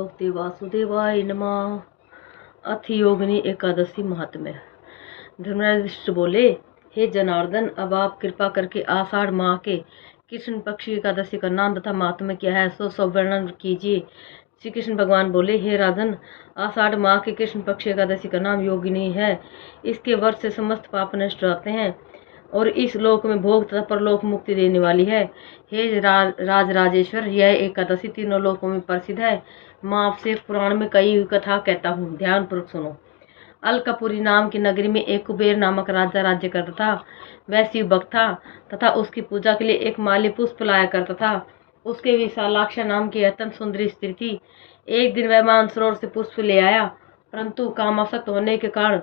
भगवते वासुदेवाय नमः। अथ योगिनी एकादशी महात्म्य। धर्मराज युधिष्ठिर बोले, हे जनार्दन, अब आप कृपा करके आषाढ़ माह के कृष्ण पक्ष की एकादशी का नाम तथा महात्म्य क्या है सो वर्णन कीजिए। श्री कृष्ण भगवान बोले, हे राजन, आषाढ़ माह के कृष्ण पक्ष एकादशी का नाम योगिनी है। इसके वर्ष से समस्त पाप नष्ट हो जाते हैं और इस लोक में भोग तथा परलोक मुक्ति देने वाली है। हे राजेश्वर, यह एकादशी तीनों लोकों में प्रसिद्ध है। मैं आपसे पुराण में कई कथा कहता हूँ, ध्यान पूर्वक सुनो। अलकापुरी नाम की नगरी में एक कुबेर नामक राजा राज्य करता था। वह शिव भक्त था तथा उसकी पूजा के लिए एक माली पुष्प लाया करता था। उसके विशालाक्षा नाम की अत्यंत सुंदरी स्त्री थी। एक दिन वह मानसरोवर से पुष्प ले आया, परंतु कामासक्त होने के कारण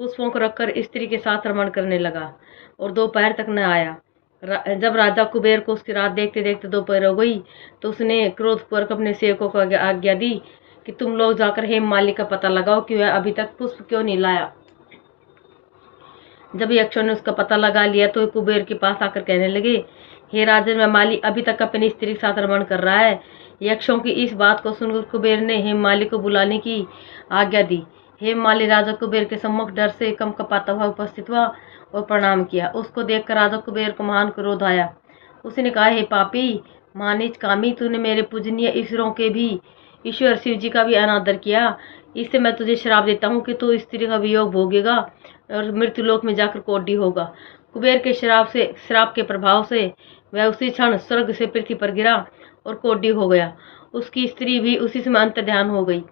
पुष्पों को रखकर स्त्री के साथ रमण करने लगा और दोपहर तक न आया। जब राजा कुबेर को उसकी रात देखते देखते दोपहर हो गई तो उसने क्रोधपूर्वक अपने सेवकों को आज्ञा दी कि तुम लोग जाकर हेममाली का पता लगाओ कि वह अभी तक पुष्प क्यों नहीं लाया। जब यक्षों ने उसका पता लगा लिया तो कुबेर के पास आकर कहने लगे, हे राजन, वह माली अभी तक अपनी स्त्री के साथ रमण कर रहा है। यक्षों की इस बात को सुनकर कुबेर ने हेममाली को बुलाने की आज्ञा दी। हेममाली राजा कुबेर के सम्मुख डर से कंपकपाता हुआ उपस्थित हुआ और प्रणाम किया। उसको देखकर राजा कुबेर को महान क्रोध आया। उसने कहा, हे पापी, मानीच कामी, तूने मेरे पूजनीय ईश्वरों के भी ईश्वर शिव जी का भी अनादर किया। इससे मैं तुझे श्राप देता हूँ कि तू स्त्री का वियोग भोगेगा और मृत्युलोक में जाकर कोढ़ी होगा। कुबेर के श्राप के प्रभाव से वह उसी क्षण स्वर्ग से पृथ्वी पर गिरा और कोढ़ी हो गया। उसकी स्त्री भी उसी समय अंतर्ध्यान हो गई।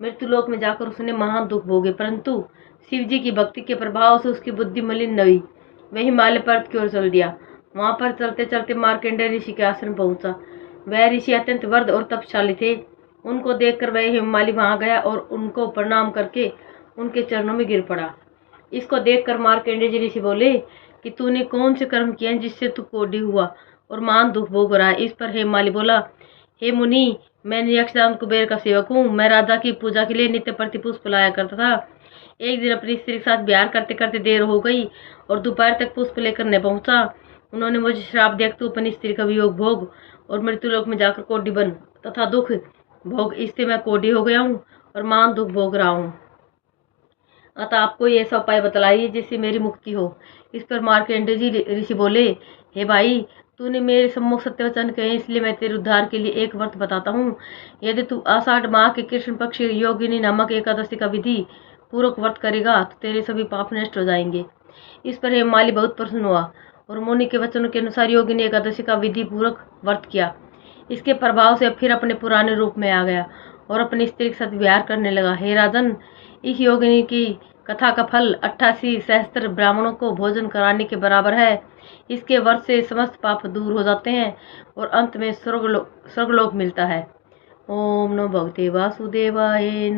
मृत्युलोक में जाकर उसने महान दुख भोगे, परंतु शिव जी की भक्ति के प्रभाव से उसकी बुद्धि मलिन न हुई। वह हिमालय पर्वत की ओर चल दिया। वहां पर चलते चलते मार्कंडेय ऋषि के आश्रम पहुंचा। वह ऋषि अत्यंत वर्ध और तपशाली थे। उनको देखकर वह हेममाली वहां गया और उनको प्रणाम करके उनके चरणों में गिर पड़ा। इसको देखकर मार्कंडेय ऋषि बोले कि तूने कौन से कर्म किए हैं जिससे तू कोढ़ी हुआ और महान दुख भोग रहा है। इस पर हेममाली बोला, हे मुनि, मैं यक्षदान कुबेर का सेवक हूँ। मैं राजा की पूजा के लिए नित्य प्रति पुष्प लाया करता था। एक दिन अपनी स्त्री के साथ विहार करते करते देर हो गई और दोपहर तक पुष्प लेकर न पहुंचा। उन्होंने मुझे श्राप दिया कि तू अपनी स्त्री का वियोग भोग और मृत्युलोक में जाकर कोढ़ी बन तथा दुख भोग। इससे मैं कोढ़ी हो गया हूँ और महान दुख भोग रहा हूँ। अतः आपको ये सब उपाय बतलाइए जिससे मेरी मुक्ति हो। इस पर मार्कंडेय जी ऋषि बोले, हे भाई, तूने मेरे सम्मुख सत्य वचन कहे, इसलिए मैं तेरे उद्धार के लिए एक व्रत बताता हूँ। यदि तू आषाढ़ माह के कृष्ण पक्ष योगिनी नामक एकादशी का विधि पूर्वक व्रत करेगा तो तेरे सभी पाप नष्ट हो जाएंगे। इस पर हेममाली बहुत प्रसन्न हुआ और मुनि के वचनों के अनुसार योगिनी एकादशी का विधि पूर्वक व्रत किया। इसके प्रभाव से फिर अपने पुराने रूप में आ गया और अपनी स्त्री के साथ विहार करने लगा। हे राजन, इस योगिनी की कथा का फल 88 सहस्त्र ब्राह्मणों को भोजन कराने के बराबर है। इसके वर्ष से समस्त पाप दूर हो जाते हैं और अंत में स्वर्गलोक मिलता है। ओम नमो भगवते वासुदेवाय।